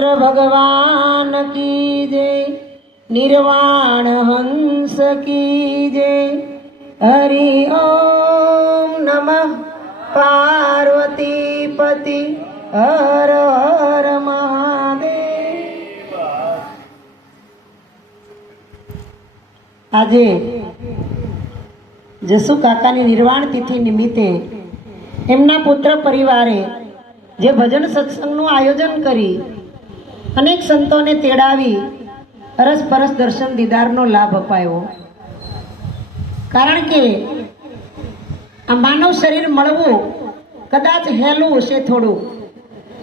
भगवान की जय, निर्वाण हंस की जय। हरि ओम नमः पार्वती पति हर हर महादेव। આજે જસુ કાકાની નિર્વાણ તિથિ નિમિત્તે એમના પુત્ર પરિવારે જે ભજન સત્સંગનું આયોજન કરી અનેક સંતોને તેડાવી અરસપરસ દર્શન દીદારનો લાભ અપાયો। કારણ કે આ માનવ શરીર મળવું કદાચ હેલું હશે થોડું,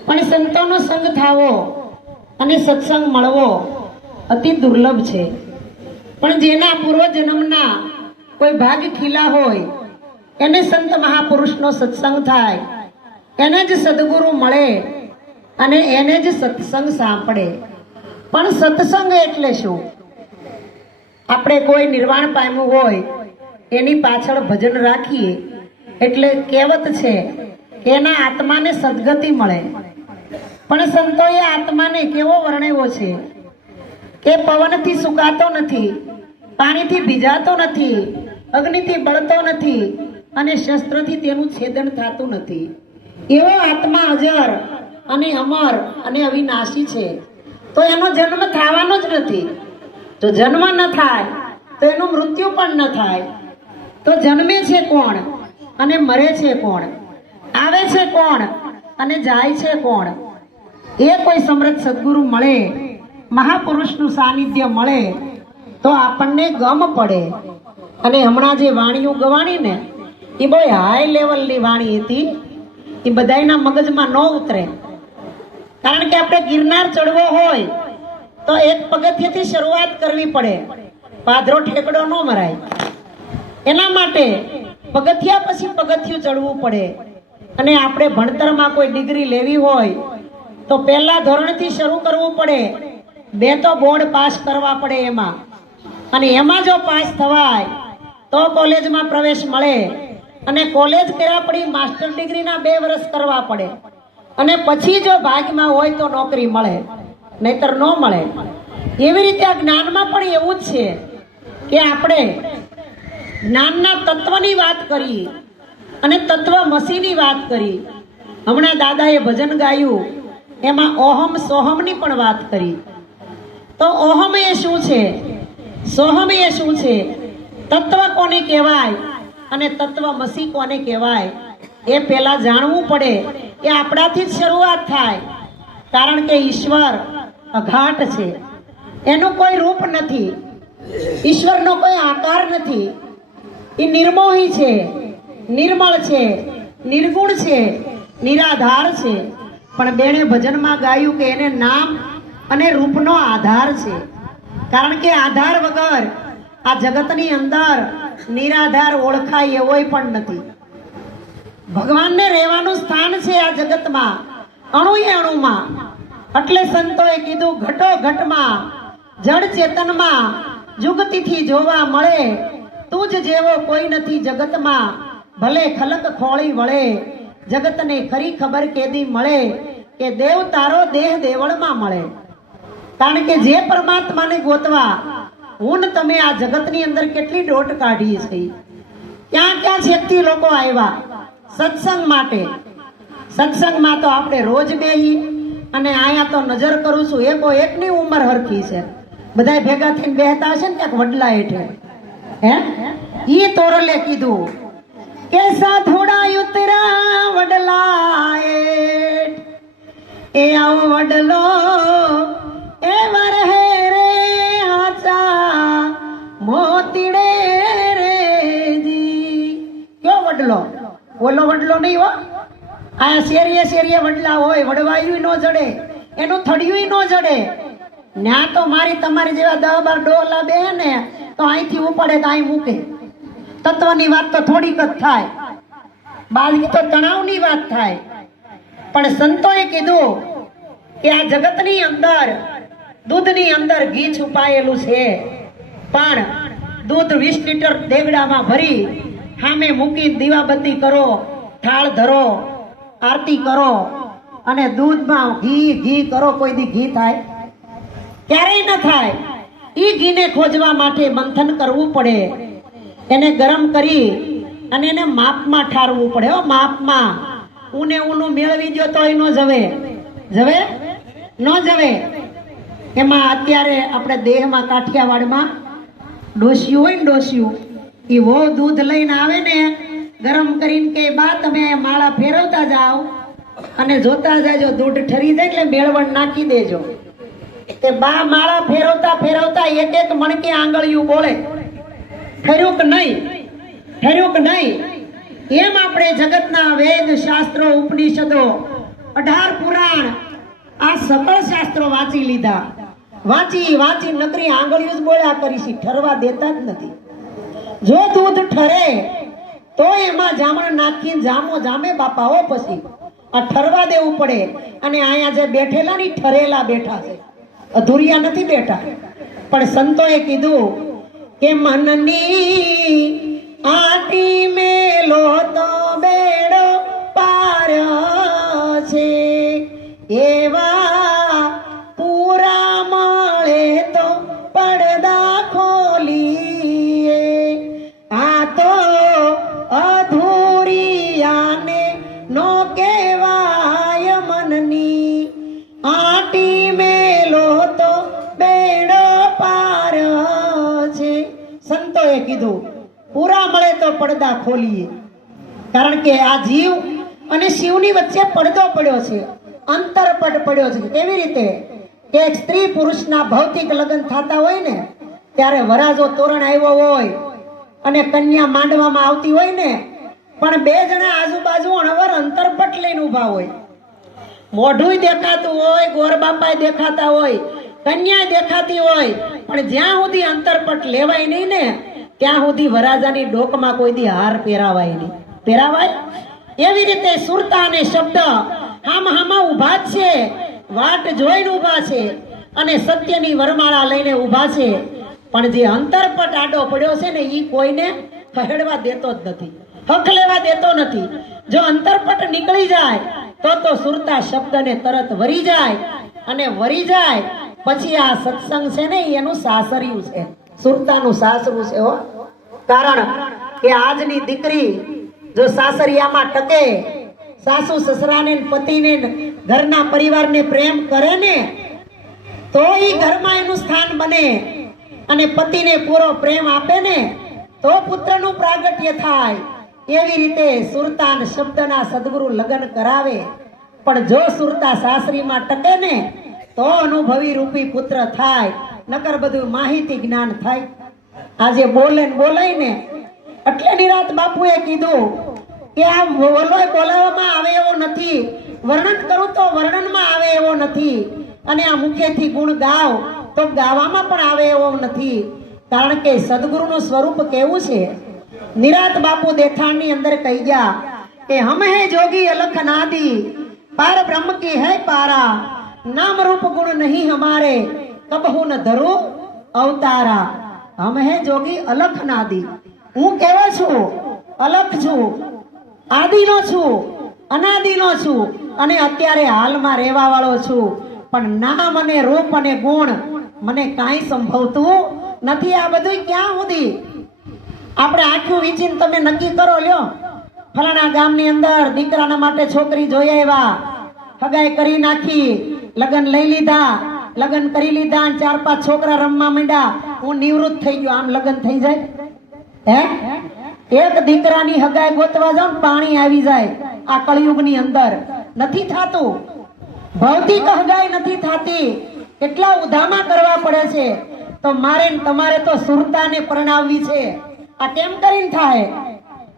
પણ સંતોનો સંગ થાવો અને સત્સંગ મળવો અતિ દુર્લભ છે। પણ જેના પૂર્વજન્મના કોઈ ભાગ ખીલા હોય એને સંત મહાપુરુષનો સત્સંગ થાય, એને જ સદગુરુ મળે અને એને જ સત્સંગ સાંભળે। પણ સત્સંગ એટલે શું? આપણે કોઈ નિર્વાણ પામ્યું હોય એની પાછળ ભજન રાખીએ એટલે કહેવત છે કે એના આત્માને સદગતિ મળે। પણ સંતોએ આત્માને કેવો વર્ણવ્યો છે કે પવનથી સુકાતો નથી, પાણીથી ભીજાતો નથી, અગ્નિથી બળતો નથી અને શસ્ત્રથી તેનું છેદન થતું નથી। એવો આત્મા અજર અને અમર અને અવિનાશી છે, તો એનો જન્મ થવાનો જ નથી। જો જન્મ ન થાય તો એનું મૃત્યુ પણ ન થાય। તો જન્મે છે કોણ અને મરે છે કોણ? આવે છે કોણ અને જાય છે કોણ? એ કોઈ સમર્થ સદગુરુ મળે, મહાપુરુષનું સાનિધ્ય મળે તો આપણને ગમ પડે। અને હમણાં જે વાણીઓ ગવાણી ને એ બહુ હાઈ લેવલની વાણી હતી, એ બધાના મગજમાં ન ઉતરે। કારણ કે આપણે ગિરનાર ચડવો હોય તો એક પગથિયેથી શરૂઆત કરવી પડે, પાદરો ઠેકડો ન મરાય। એના માટે પગથિયા પછી પગથિયું ચડવું પડે। અને આપણે ભણતરમાં કોઈ ડિગ્રી લેવી હોય તો પહેલા ધોરણથી શરૂ કરવું પડે, 2 તો બોર્ડ પાસ કરવા પડે એમાં, અને એમાં જો પાસ થવાય તો કોલેજમાં પ્રવેશ મળે, અને કોલેજ કર્યા પછી માસ્ટર ડિગ્રીના 2 વર્ષ કરવા પડે, અને પછી જો ભાગ્યમાં હોય તો નોકરી મળે, નહીતર ન મળે। એવી રીતે આ જ્ઞાનમાં પણ એવું જ છે કે આપણે જ્ઞાનના તત્વની વાત કરી અને તત્વમસીની વાત કરી। હમણાં દાદાએ ભજન ગાયું એમાં ઓહમ સોહમની પણ વાત કરી। તો ઓહમ એ શું છે, સોહમ એ શું છે, તત્વ કોને કહેવાય અને તત્વમસી કોને કહેવાય એ પહેલા જાણવું પડે। એ આપણાથી જ શરૂઆત થાય, કારણ કે ઈશ્વર અઘાટ છે, એનું કોઈ રૂપ નથી, ઈશ્વરનો કોઈ આકાર નથી। એ નિર્મોહી છે, નિર્મળ છે, નિર્ગુણ છે, નિરાધાર છે। પણ બેણે ભજનમાં ગાયું કે એને નામ અને રૂપનો આધાર છે, કારણ કે આધાર વગર આ જગતની અંદર નિરાધાર ઓળખાય એવોય પણ નથી। ભગવાનને રહેવાનું સ્થાન છે આ જગતમાં, અણુએ અણુમાં। એટલે સંતોએ કીધું ઘટો ઘટમાં, જડ ચેતનમાં, જુગતીથી જોવા મળે, તું જ જેવો કોઈ નથી જગતમાં। ભલે ખલક ખોળી વળે, જગતને ખરી ખબર કેદી મળે, કે દેવ તારો દેહ દેવળમાં મળે। કારણ કે જે પરમાત્માને ગોતવા હું ને તમે આ જગતની અંદર કેટલી દોટ કાઢીએ છીએ, ક્યાં ક્યાં છેકથી લોકો આવ્યા સત્સંગ માટે। સત્સંગમાં તો આપણે રોજ બેહી, અને આયા તો નજર કરું છું એકો એકની ઉંમર હરખી છે, બધા ભેગા થઈને બેહતા હશે ને ક્યાંક વડલા હેઠે, હે ઈ તોરલે કીધું કે સાધુડા ઉતરા વડલા હેઠ, એ આવો વડલો એ વરહે રે હાચા મોતીડે રે જી। કયો વડલો? ઓલો વડલો નહીં હો, આ શેરીએ શેરીએ વડલા હોય, વડવાયું ન જડે, એનું થડિયું ન જડે। ન્યા તો મારી તમારી જેવા 10-12 ડોલા બે ને તો અહીંથી ઉપાડે તો અહીં મૂકે। તત્વની વાત તો થોડીક જ થાય, બાકી તો તણાવની વાત થાય। પણ સંતોએ કીધું કે આ જગતની અંદર દૂધની અંદર ઘી છુપાયેલું છે, પણ દૂધ 20 લીટર દેગડામાં ભરી સામે મૂકી દીવાબત્તી કરો, થાળ ધરો, આરતી કરો, અને દૂધમાં ઘી ઘી કરો, કોઈ દી ઘી થાય? ક્યારેય ન થાય. ઈ ઘીને ખોજવા માટે મંથન કરવું પડે, એને ગરમ કરી અને એને માપમાં ઠારવું પડે. હો, માપમાં. ઊને ઊનું મેળવી દો તો ન જવે, જવે ન જવે. એમાં અત્યારે આપણે દેહમાં કાઠિયાવાડમાં ડોસિયું હોય ને, ડોસિયું, એ વો દૂધ લઈને આવે ને ગરમ કરીને કે બા તમે માળા ફેરવતા જાઓ અને જોતા જાજો, દૂધ ઠરી જાય એટલે મેળવણ નાખી દેજો. તે બા માળા ફેરવતા ફેરવતા એક એક મણકી આંગળીયું બોલે, ઠર્યું કે નહીં, ઠર્યું કે નહીં. એમ આપણે જગતના વેદ શાસ્ત્રો, ઉપનિષદો, 18 પુરાણ, આ સકળ શાસ્ત્રો વાંચી લીધા. વાંચી વાંચી નકરી આંગળીઓ જ બોલ્યા કરીશી, ઠરવા દેતા જ નથી. જો દૂધ ઠરે તો એમાં જામણ નાખીને જામો જામે બાપા. હો, પછી આ ઠરવા દેવું પડે. અને અહીંયા જે બેઠેલા ની ઠરેલા બેઠા છે, અધૂરિયા નથી બેઠા. પણ સંતોએ કીધું કે મનની આટી મેલો તો બેડો પાર છે, એવા પૂરા મળે તો પડદા ખોલીએ. આ તો અધૂરિયાને નો કહેવાય મનની આટી મેલો તો બેડો પાર છે. સંતોએ કીધું પૂરા મળે તો પડદા ખોલીએ. કારણ કે આ જીવ અને શિવની વચ્ચે પડદો પડ્યો છે, અંતરપટ પડ્યો છે. કેવી રીતે કે એક સ્ત્રી પુરુષના ભૌતિક લગ્ન થતા હોય ને ત્યારે વરાજો તોરણ આવ્યો હોય અને કન્યા માંડવામાં આવતી હોય ને, પણ બે જણા આજુબાજુ અણવર અંતરપટ લઈને ઉભા હોય. મોઢું દેખાતું હોય, ગોરબાપાય દેખાતા હોય, કન્યા દેખાતી હોય, પણ જ્યાં સુધી અંતરપટ લેવાય નહીં ને ત્યાં સુધી વરાજાની ડોકમાં કોઈ દી હાર પહેરાવાય નહીં. પહેરાવાય? એવી રીતે સુરતા અને શબ્દ હામાં ઉભા જ છે, વાટ જોઈને ઉભા છે અને સત્યની વરમાળા લઈને ઉભા છે. પણ જે અંતરપટ આડો પડ્યો છે ને એ કોઈને ખહેડવા દેતો જ નથી, હક લેવા દેતો નથી. જો અંતરપટ નીકળી જાય તો સુરતા શબ્દને તરત વરી જાય, અને વરી જાય પછી આ સત્સંગ છે ને એનું સાસરિયું છે, સુરતાનું સાસરું છે. હો, કારણ કે આજની દીકરી જો સાસરિયામાં ટકે, સાસુ સસરાને, પતિને, ઘરના પરિવારને પ્રેમ કરે ને તો ઈ ઘરમાં એનું સ્થાન બને. અને પતિને પૂરો પ્રેમ આપે ને તો પુત્રનું પ્રાગટ્ય થાય. એવી રીતે સુરતા શબ્દના સદગુરુ લગ્ન કરાવે. પણ જો સુરતા સાસરીમાં ટકે ને તો અનુભવી રૂપી પુત્ર થાય, નકર બધું માહિતી જ્ઞાન થાય. આજે બોલાય ને એટલે નિરાત બાપુએ કીધું કે આ બોલોય બોલાવવામાં આવે એવો નથી, વર્ણન કરું તો વર્ણનમાં આવે એવો નથી, અને આ મુખેથી ગુણ ગાવ તો ગાવામાં પણ આવે એવો નથી. કારણ કે સદગુરુનું સ્વરૂપ કેવું છે. નિરાત બાપુ દેખાણની અંદર કહી ગયા કે હમ હે જોગી અલખ નાદી, પાર બ્રહ્મ કી હૈ પારા, નામ રૂપ ગુણ નહીં હમારે, કબહુ ન ધરું અવતારા. હમ હે જોગી અલખ નાદી, હું કેવો છું? અલખ છું, આદિનો છું, અનાદિનો છું, અને અત્યારે હાલમાં રહેવા વાળો છું. પણ નામ અને રૂપ અને ગુણ મને કાંઈ સંભવતું નથી. આ બધું ક્યાં સુધી આપણે આખું વીચીને તમે નક્કી કરો. લ્યો, ફલાણા ગામની અંદર દીકરાના માટે છોકરી જોઈ આવ્યા, હગાઈ કરી નાખી, લગ્ન લઈ લીધા, લગ્ન કરી લીધા, 4-5 છોકરા રમવા માંડ્યા, હું નિવૃત્ત થઈ ગયો. આમ લગ્ન થઈ જાય? હે, એક દીકરાની હગાઈ ગોતવા જાવ ને પાણી આવી જાય. આ કળિયુગની અંદર નથી થાતું, ભૌતિક હગાઈ નથી થાતી, કેટલા ઉધામા કરવા પડે છે. તો મારે તમારે તો સુરતાને પરણાવવી છે. આ કેમ કરીને થાય?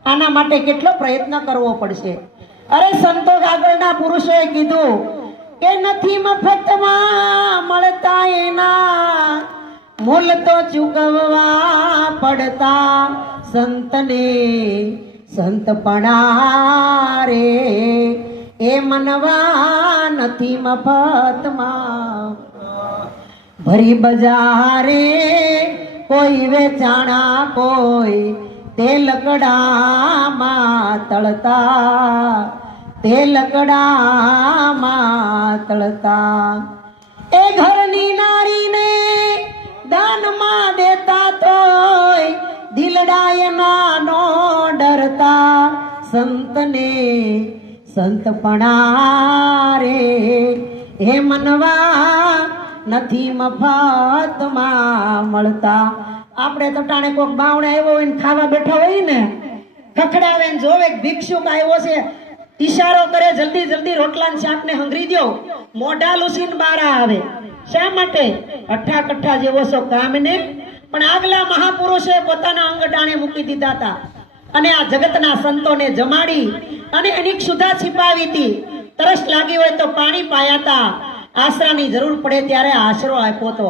આના માટે કેટલો પ્રયત્ન કરવો પડશે. અરે સંતો આગળના પુરુષોએ કીધું કે નથી મફતમાં મળતા એના, મૂલ તો ચૂકવવા પડતા સંતને. સંતપણા રે એ મનવા નથી મફતમાં, ભરી બજારે કોઈ વેચાણા, કોઈ તે લકડામાં તળતા. તે લકડામાં તળતા. એ ઘરની નારીને દાનમાં દેતા તોય દિલડાય નાનો ડરતા. સંતને સંતપણા રે હે મનવા નથી મફતમાં મળતા. આપણે તો ટાણે કોક બાવણે આવ્યો હોય ને ખાવા બેઠા હોય ને, ખખડાવે ને જોવે ભિક્ષુક આવ્યો છે, ઈશારો કરે જલ્દી જલ્દી રોટલા ને શાક ને હંગરી દો, મોઢા લૂસીને બહાર આવે. શા માટે? અઠ્ઠા કઠ્ઠા જેવો છો કામ ને. પણ આગલા મહાપુરુષે પોતાના અંગ ડાણે મૂકી દીધા હતા અને આ જગતના સંતોને જમાડી અને એની ક્ષુધા छिपाવી હતી. તરસ લાગી હોય તો પાણી પાયા હતા, આશરાની જરૂર પડે ત્યારે આશરો આપ્યો હતો.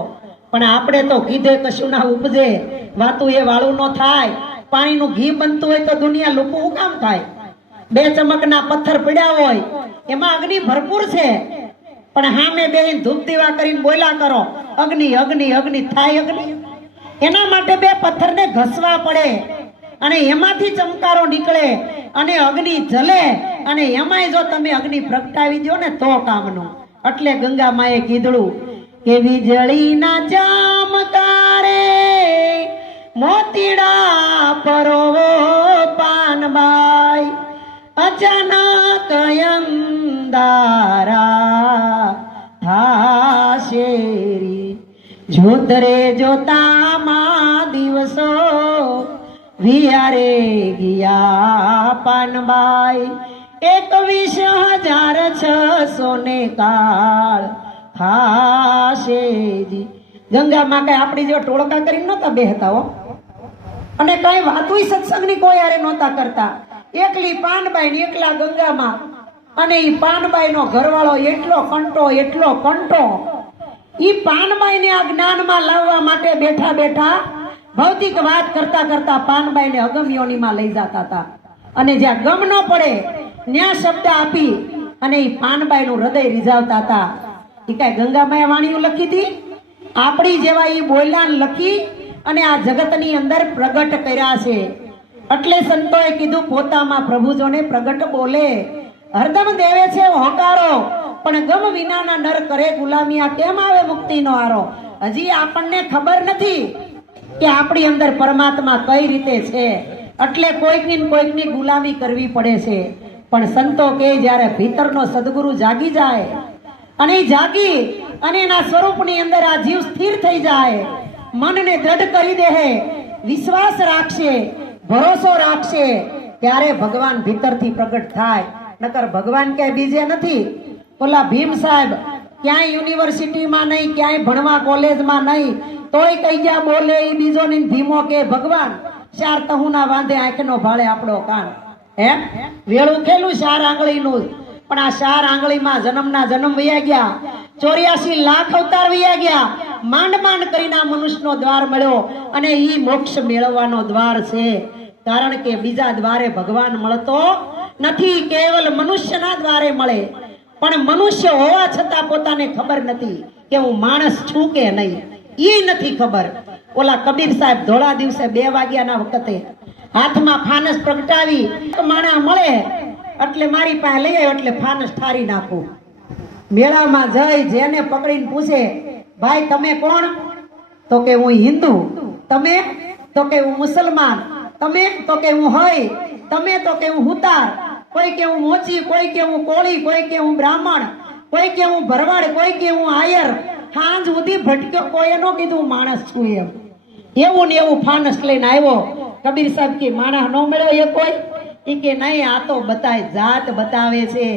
પણ આપણે તો કીધે કશું ના ઉપજે, વાતું એ વાળું ન થાય. પાણીનું ઘી બનતું હોય તો દુનિયા લોકો હું કામ થાય? બે ચમકના પથ્થર પડ્યા હોય એમાં અગ્નિ ભરપૂર છે, પણ હામે બેહીને ધૂપ દીવા કરીને બોલ્યા કરો અગ્નિ અગ્નિ અગ્નિ, થાય અગ્નિ? એના માટે બે પથ્થરને ઘસવા પડે અને એમાંથી ચમકારો નીકળે અને અગ્નિ જલે. અને એમાંય જો તમે અગ્નિ પ્રગટાવી દો ને તો કામનું. એટલે ગંગા માએ કીધું કે વીજળીના ચમકારે મોતીડા પરોવો પાનબાઈ, અચાનક અંધારા થાશેરી. જોતરે જોતામાં દિવસો વિયારે ગયા પાનબાઈ, 21,600 ને કાળ થાશેજી. ગંગામાં કઈ આપણી જેવા ટોળકા કરી નહોતા બેહતા હો, અને કઈ વાતુય સત્સંગની કોઈ હારે નહોતા કરતા. એકલી પાનબાઈ ને એકલા ગંગામાં. અને ઈ પાનબાઈ નો ઘરવાળો એટલો કંટો. ઈ પાનબાઈ ને આ જ્ઞાનમાં લાવવા માટે બેઠા બેઠા ભૌતિક વાત કરતા કરતા પાનબાઈ ને અગમ યોનીમાં લઈ જતા હતા. અને જ્યાં ગમ ન પડે ત્યાં શબ્દ આપી અને ઈ પાનબાઈ નું હૃદય રીઝાવતા હતા. ઈ કઈ ગંગામાએ વાણીઓ લખી હતી? આપણી જેવા ઈ બોલ્યા લખી અને આ જગતની અંદર પ્રગટ કર્યા છે. એટલે સંતોએ કીધું પોતામાં પ્રભુજોને પ્રગટ બોલે. હરદમ દેવે છે હોકારો, પણ ગમ વિનાના નર કરે ગુલામિયા, કેમ આવે મુક્તિનો આરો? હજી આપણને ખબર નથી કે આપણી અંદર પરમાત્મા કઈ રીતે છે. એટલે કોઈકની ગુલામી કરવી પડે છે. પણ સંતો કે જ્યારે ભીતરનો સદગુરુ જાગી જાય અને જાગી અને એના સ્વરૂપની અંદર આ જીવ સ્થિર થઈ જાય, મનને દ્રઢ કરી દે, વિશ્વાસ રાખશે, ભરોસો રાખશે, ત્યારે ભગવાન ભીતરથી પ્રગટ થાય. નકર ભગવાન ક્યાંય બીજે નથી. ઓલા ભીમ સાહેબ ક્યાંય યુનિવર્સિટીમાં નહીં, ક્યાંય ભણવા કોલેજમાં નહીં, તોય કઈ ગયા બોલે એ બીજો ની ભીમો કે ભગવાન. 4 તહુના વાંધે આંખનો ભાળે આપણો કાન. હે વેળું ખેલું 4 આંગળીનું, પણ આ 4 આંગળીમાં જન્મના જન્મ વયા ગયા, 84 લાખ અવતાર વયા ગયા. માંડ કરીને આ મનુષ્યનો દ્વાર મળ્યો અને ઈ મોક્ષ મેળવવાનો દ્વાર છે. કારણ કે બીજા દ્વારે ભગવાન મળતો નથી, કેવલ મનુષ્યના દ્વારે મળે. પણ મનુષ્ય હોવા છતાં પોતાને ખબર નથી કે હું માણસ છું કે નહીં, એ નથી ખબર. ઓલા કબીર સાહેબ ધોળા દિવસે 2 વાગ્યાના વખતે હાથમાં ફાનસ પ્રગટાવી, માણા મળે એટલે મારી પાસે લઈ આવ્યો એટલે ફાનસ ઠારી નાખું. મેળામાં જઈ જેને પકડીને પૂછે, ભાઈ તમે કોણ? તો કે હું હિન્દુ. તમે? તો કે હું મુસલમાન. તમે? તો કે હું હોય. તમે? તો કે હું હુતાર. કોઈ કે હું મોચી, કોઈ કે હું કોળી, કોઈ કે હું બ્રાહ્મણ, કોઈ કે હું ભરવાડ, કોઈ કે હું આયર. હાંજ સુધી ભટક્યો, કોઈએ નો કીધું માણસ છું એમ. એવું ને એવું ફાનસ લઈને આવ્યો. કબીર સાહેબ કે માણસ નો મળ્યો એ કોઈ? એ કે નહીં, આ તો બતાય જાત બતાવે છે.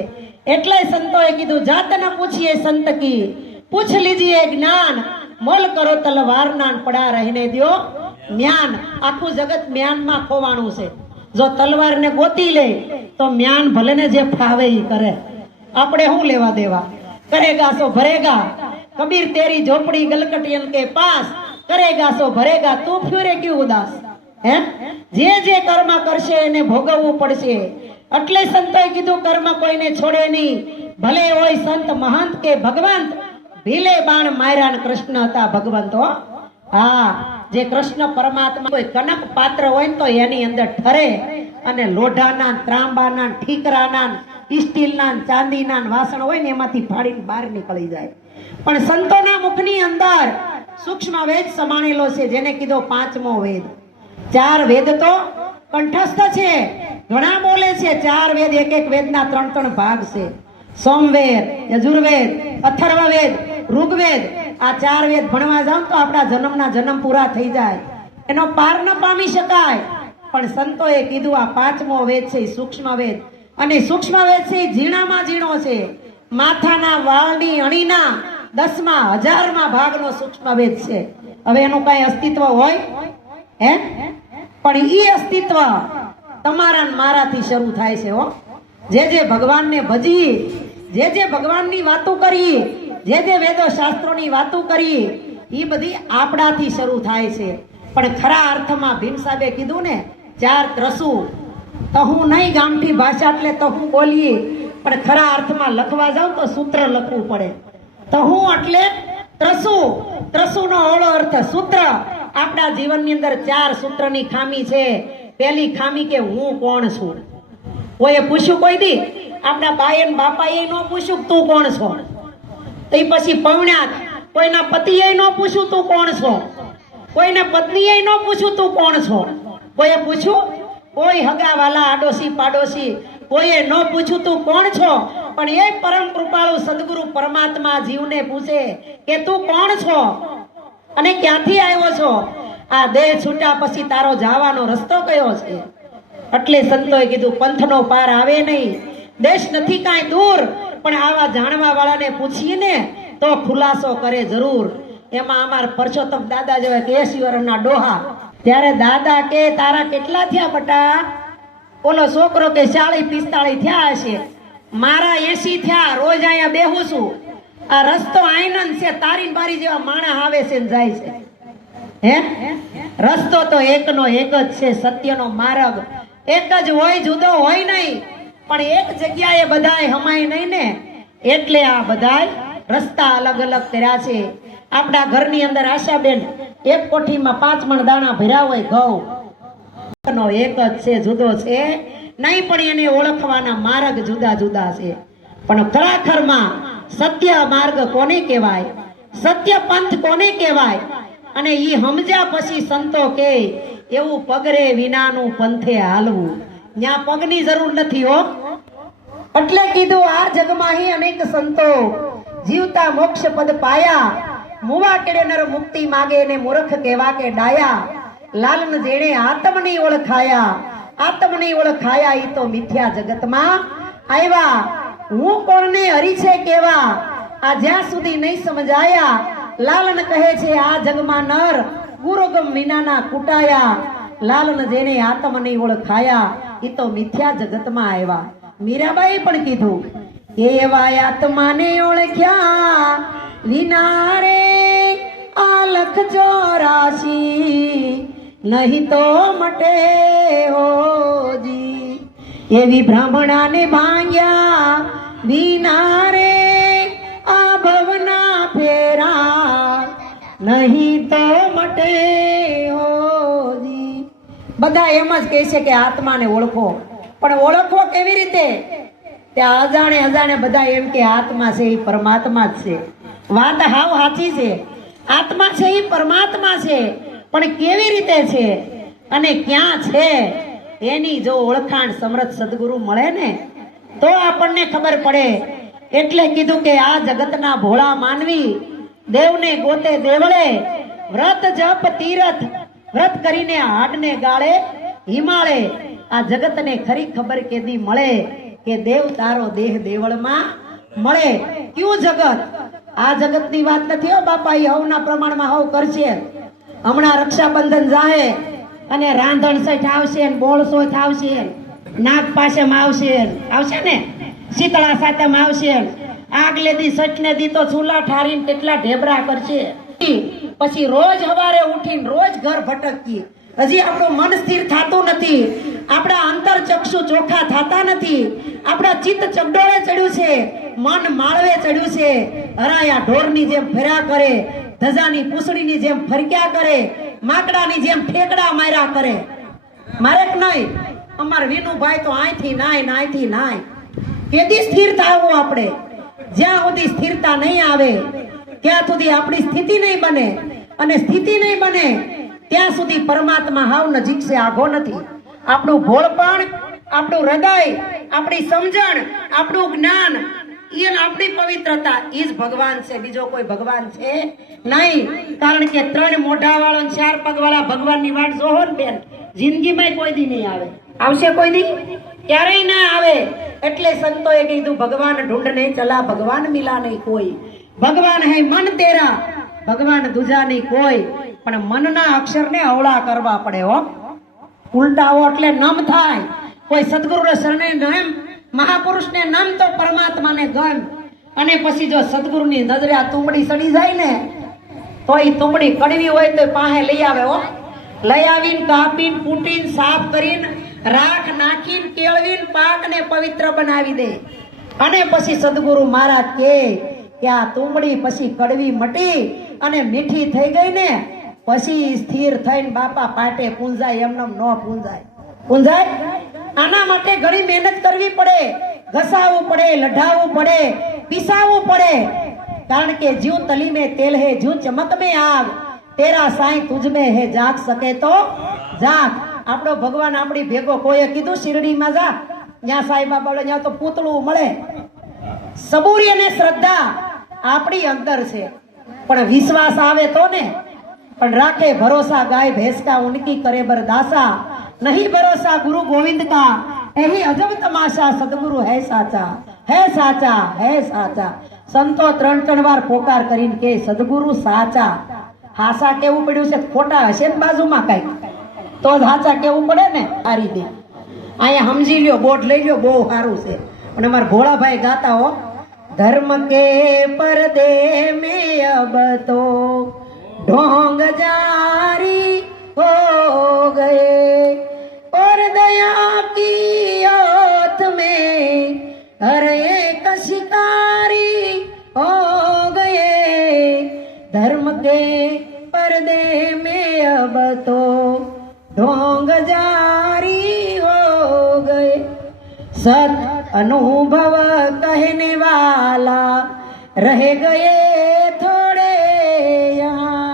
એટલે સંતોએ કીધું જાત ના પૂછીએ સંત કી, પૂછ લીજીએ જ્ઞાન, મોલ કરો તલવાર ના પડા રહીને દો જ્ઞાન. આખું જગત જ્ઞાનમાં ખોવાણું છે. જો તલવાર ને ગોતી લે તો જ્ઞાન ભલે ને જે ફાવે ઈ કરે, આપણે શું લેવા દેવા? કરેગા સો ભરેગા, કબીર તેરી ઝોપડી ગલકટિયન કે પાસ, કરેગા સો ભરેગા, તું ફ્યુરે ક્યું ઉદાસ? હે જે કર્મ કરશે એને ભોગવવું પડશે. એટલે સંતોએ કીધું કર્મ કોઈને છોડે નહીં, ભલે હોય સંત મહંત કે ભગવંત. ભીલે બાણ માર્યા કૃષ્ણ હતા ભગવંતો. હા, જે કૃષ્ણ પરમાત્મા કોઈ કનક પાત્ર હોય ને તો એની અંદર ઠરે અને લોઢાના ત્રાંબાના ઠીકરાના સ્ટીલના ચાંદીના વાસણ હોય ને એમાંથી ફાડીને બહાર નીકળી જાય. પણ સંતોના મુખની અંદર સૂક્ષ્મ વેદ સમાણેલો છે, જેને કીધો પાંચમો વેદ. 4 વેદ તો કંઠસ્થ છે, ઘણા બોલે છે. 4 વેદ, એક એક વેદના 3 ભાગ છે. સોમવેદ, યજુર્વેદ, અથર્વવેદ, ઋગ્વેદ. આ 4 વેદ ભણવા જાવ તો આપણા જન્મના જન્મ પૂરા થઈ જાય, એનો પાર ન પામી શકાય. પણ સંતોએ કીધું આ પાંચમો વેદ છે સૂક્ષ્મ વેદ. અને સૂક્ષ્મ વેદ છે ઝીણામાં ઝીણો છે, માથાના વાળની અણીના 10,000માં ભાગનો સૂક્ષ્મ વેદ છે. હવે એનું કઈ અસ્તિત્વ હોય હે? પણ ઈ અસ્તિત્વ તમારા ને મારાથી શરૂ થાય છે હો. જે ભગવાનને ભજી, જે ભગવાનની વાતો કરી, જે વેદો શાસ્ત્રોની વાતો કરી, એ બધી આપણાથી શરૂ થાય છે. પણ ખરા અર્થમાં ભીમ સાહેબે કીધું ને 4 ત્રસુ, તો હું નહીં ગામઠી ભાષા એટલે તો હું બોલીએ, પણ ખરા અર્થમાં લખવા જાઉં તો સૂત્ર લખવું પડે. તો હું એટલે ત્રસુ, ત્રસુનો ઓળો અર્થ સૂત્ર. આપણા જીવનની અંદર 4 સૂત્રની ખામી છે. પહેલી ખામી કે હું કોણ છું. કોઈએ પૂછ્યું કોઈ દી? આપણા બાએ ને બાપાએ ન પૂછ્યું તું કોણ છો. તો પછી પૌણ્યા કોઈના પતિએ ન પૂછ્યું તું કોણ છો, કોઈને પત્નીએ ન પૂછ્યું તું કોણ છો. કોઈએ પૂછ્યું? કોઈ હગાવાલા આડોશી પાડોશી કોઈએ ન પૂછ્યું તું કોણ છો. પણ એ પરમ કૃપાળુ સદગુરુ પરમાત્મા જીવને પૂછે કે તું કોણ છો અને ક્યાંથી આવ્યો છો. આ દેહ છૂટ્યા પછી તારો જવાનો રસ્તો કયો છે. એટલે સંતોએ કીધું પંથનો પાર આવે નહીં, દેશ નથી કાંઈ દૂર, પણ આવા જાણવા વાળાને પૂછીએ ને તો ખુલાસો કરે જરૂર. એમાં અમારા પરસોત્તમ દાદા જેવા કે 80 વર્ષના ડોહા, ત્યારે દાદા કે તારા કેટલા થયા બટા? ઓલો છોકરો કે 40-45 થયા હશે. મારા 80 થયા. રોજ અહીંયા બેહું છું. આ રસ્તો આનંદ છે, તારી બારી જેવા માણસ આવે છે ને જાય છે. હે, રસ્તો તો એકનો એક જ છે, સત્યનો માર્ગ એક જ હોય, જુદો હોય નહીં. પણ એક જગ્યાએ બધાય હમાય નહીં ને, એટલે આ બધાય રસ્તા અલગ અલગ કર્યા છે. આપણા ઘરની અંદર આશાબેન એક કોઠીમાં 5 મણ દાણા ભર્યા હોય ઘઉં નો એક જ છે, જુદો છે નહીં. પણ એને ઓળખવાના માર્ગ જુદા જુદા છે. પણ ખરેખરમાં સત્ય માર્ગ કોને કહેવાય, સત્ય પંથ કોને કહેવાય? અને ઈ સમજ્યા પછી સંતો કે એવું પગરે વિનાનું પંથે હાલવું. ત્યાં પગની જરૂર નથી હો. એટલે કીધું આ જગમાં અનેક સંતો જીવતા મોક્ષ પદ પાયા. મુવા કેડે નર મુક્તિ માગે ને મૂર્ખ કેવા કે ડાયા. લાલન જેણે આત્મની ઓળખાયા, આત્મની ઓળખાયા ઈ તો મિથ્યા જગતમાં આવ્યા. હું કોણને હરી છે કેવા, આ જ્યાં સુધી નહીં સમજાયા. લાલન કહે છે આ જગમાં નર ગુરુગમ વિનાના કુટાયા. લાલન જેને આત્મની ઓળખાયા ઈ તો મિથ્યા જગતમાં આવ્યા. મીરાબાઈ પણ કીધું એવા આત્માને ઓળખ્યા વિના રે આ લખ 84 નહીં તો મટે હોજી. એવી બ્રાહ્મણાને ભાંગ્યા વિના રે આ ભવના ફેરા નહીં તો મટે હોજી. બધા એમ જ કહે છે કે આત્માને ઓળખો, પણ ઓળખવો કેવી રીતે? ત્યાં અજાણે અજાણે બધા એમ કે આત્મા છે એ પરમાત્મા જ છે. વાત હાવ સાચી છે, આત્મા છે એ પરમાત્મા છે, પણ કેવી રીતે છે અને ક્યાં છે એની જો ઓળખાણ સમર્થ સદગુરુ મળે ને તો આપણને ખબર પડે. એટલે કીધું કે આ જગતના ભોળા માનવી દેવને ગોતે દેવળે, વ્રત જપ તીરથ વ્રત કરીને હાડને ગાળે હિમાળે. આ જગતને ખરી ખબર કેદી મળે કે દેવ તારો દેહ દેવળમાં મળે. કયું જગત? આ જગતની વાત નથી હો બાપા, એ હવના પ્રમાણમાં હવ કરશે. હમણાં રક્ષાબંધન જાહે અને રાંધણ સઠ આવશે ને બોળસો આવશે, નાગ પાસેમ આવશે ને શીતળા સાતમ આવશે. આગલે દી સઠને દી તો ચૂલા ઠારીને કેટલા ઢેબરા કરશે. પછી રોજ સવારે ઉઠીને રોજ ઘર ભટકીએ. હજી આપણું મન સ્થિર થતું નથી, આપણા અંતર ચક્ષુ ચોખ્ખા થતા નથી, આપણા ચિત્ત ચગડોળે ચડ્યું છે, મન માળવે ચડ્યું છે. હરાયા ઢોરની જેમ ફર્યા કરે, ધજાની પૂંછડીની જેમ ફરક્યા કરે, માકડાની જેમ ઠેકડા માર્યા કરે. મારે કે નહીં, અમાર વિનુભાઈ તો અહીંથી નાય કેદી સ્થિર થાવું આપણે? જ્યાં સુધી સ્થિરતા નહીં આવે ત્યાં સુધી આપણી સ્થિતિ નહીં બને, અને સ્થિતિ નહીં બને ત્યાં સુધી પરમાત્મા હાવ નજીક છે, આઘો નથી. આપણું ભોળપણ, આપણું હૃદય, આપણી સમજણ, આપણું જ્ઞાન, એ આપણી પવિત્રતા, એ જ ભગવાન છે. બીજો કોઈ ભગવાન છે નહીં. કારણ કે 3 મોઢા વાળો 4 પગ વાળા ભગવાનની વાટ જોહો ને બેન, જિંદગીમાં કોઈ દી નહીં આવે. આવશે કોઈ દી? ક્યારેય ના આવે. એટલે સંતોએ કીધું ભગવાન ઢૂંઢને ચલા, ભગવાન મિલા નહીં કોઈ. ભગવાન હે મન તેરા, ભગવાન દૂજા નહીં કોઈ. પણ મનના અક્ષરને અવળા કરવા પડે હો. ઉલટાવો એટલે નમ થાય. કોઈ સદગુરુને શરણે નમ, મહાપુરુષને નમ તો પરમાત્માને ગમ. અને પછી જો સદગુરુની નજરે આ તુંબડી સડી જાય ને, તો એ તુંબડી કડવી હોય તો પાસે લઈ આવે હો. લઈ આવીને કાપીને કૂટીને સાફ કરીને રાખ નાખીને કેળવીને પાકને પવિત્ર બનાવી દે. અને પછી સદગુરુ મહારાજ કે આ તુંબડી પછી કડવી મટી અને મીઠી થઈ ગઈ ને, પછી સ્થિર થઈને બાપા પાટે પૂંજાય. એમને ન પૂંજાય. આના માટે ઘણી મહેનત કરવી પડે, ઘસાવવું પડે, લઢાવવું પડે, પીસાવવું પડે. કારણ કે જીવ તલી में तेल है, जीव चमक में आग, तेरा साईं तुझ में है, जाग सके तो जाग. આપણો ભગવાન આપણી ભેગો. કોઈએ કીધું શિરડીમાં જા, ત્યાં સાંઈબાબા બોલે ત્યાં તો પૂતળું મળે. સબૂરી અને શ્રદ્ધા આપણી અંદર છે, પણ વિશ્વાસ આવે તો ને. પણ રાખે ભરોસા ગાય ભેંસ કા, ઉનકી કરે બરદાસા. નહીં ભરોસા ગુરુ ગોવિંદ કા, એહી અજબ તમાશા. સદગુરુ હે સાચા, હે સાચા, હે સાચા. સંતો 3 વાર પોકાર કરીને કે સદગુરુ સાચા. હાસા કેવું પડ્યું છે, ખોટા હશે ને બાજુમાં કઈક તો હાચા કેવું પડે ને. આ રીતે અહીંયા સમજી લ્યો, બોટ લઈ લ્યો, બહુ સારું છે. અને અમારા ભોળાભાઈ ગાતા હો, ધર્મ કે પરદે મેં અબ તો ઢોંગ જારી હો ગए, और दया की ओथ में हर एक शिकारी हो गए, धर्म के पर्दे में अब तो ढोंग जारी हो गए. सत अनुभव कहने वाला रह गए थोड़े यहाँ,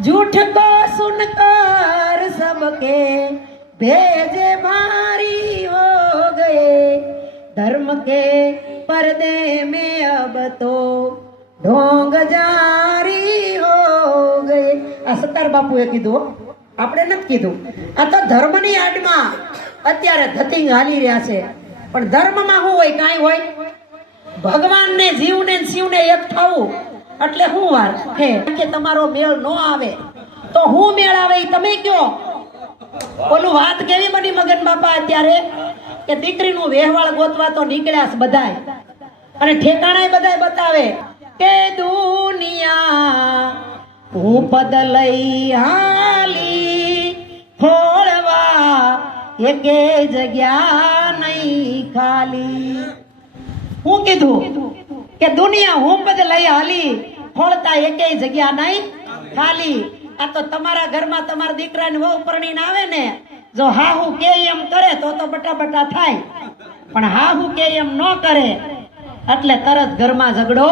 झूठ को सुनकर सबके भेजे भारी हो गए, धर्म के पर्दे में अब तो ढोंग जारी हो गए. આ સત્તાર બાપુએ કીધું, આપણે નથી કીધું. આ તો ધર્મની આડમાં અત્યારે ધતિંગ હાલી રહ્યા છે. પણ ધર્મમાં શું હોય? કાંઈ હોય? ભગવાનને, જીવને, શિવને એક થવું એટલે શું વાર હે? કે તમારો મેળ ન આવે તો હું મેળ આવે એ તમે કયો. ઓલું વાત કેવી બની મગન બાપા અત્યારે કે દીકરીનું વેહવાળ ગોતવા તો નીકળ્યા છે બધાય, અને ઠેકાણાય બધાય બતાવે કે દુનિયા હું પદ લઈ હાલી, ફોડવા એકે જગ્યા નહીં ખાલી. હું કીધું કે દુનિયા હું પદ લઈ હાલી, ફોડતા એકે જગ્યા નહીં ખાલી. આ તો તમારા ઘરમાં તમારા દીકરાને વહુ પરણીને આવે ને, જો હાહુ કે એમ કરે તો બટા થાય, પણ હાહુ કે એમ ન કરે એટલે તરત ઘરમાં ઝઘડો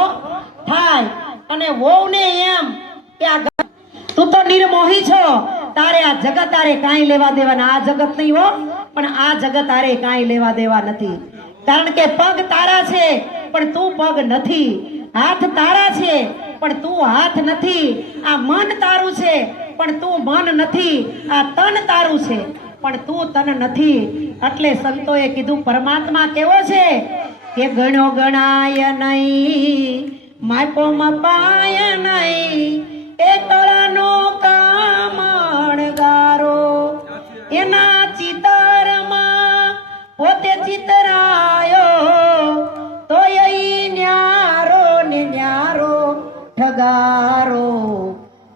થાય. અને વહુને એમ કે આ તું તો નિર્મોહી છો, તારે આ જગત તારે કાંઈ લેવા દેવાના. આ જગત નહીં હો, પણ આ જગત તારે કાંઈ લેવા દેવા નથી. કારણ કે પગ તારા છે પણ તું પગ નથી, હાથ તારા છે પણ તું હાથ નથી, આ મન તારું છે પણ તું મન નથી, આ તન તારું છે પણ તું તન નથી. એટલે સંતોએ કીધું પરમાત્મા કેવો છે કે ગણ્યો ગણાય નહીં, માપો મપાય નહીં, એ કળાનો કામણગારો, એના ચિતરમાં પોતે ચિતરાયો, તો એ ન્યારો ને ન્યારો ઠગારો,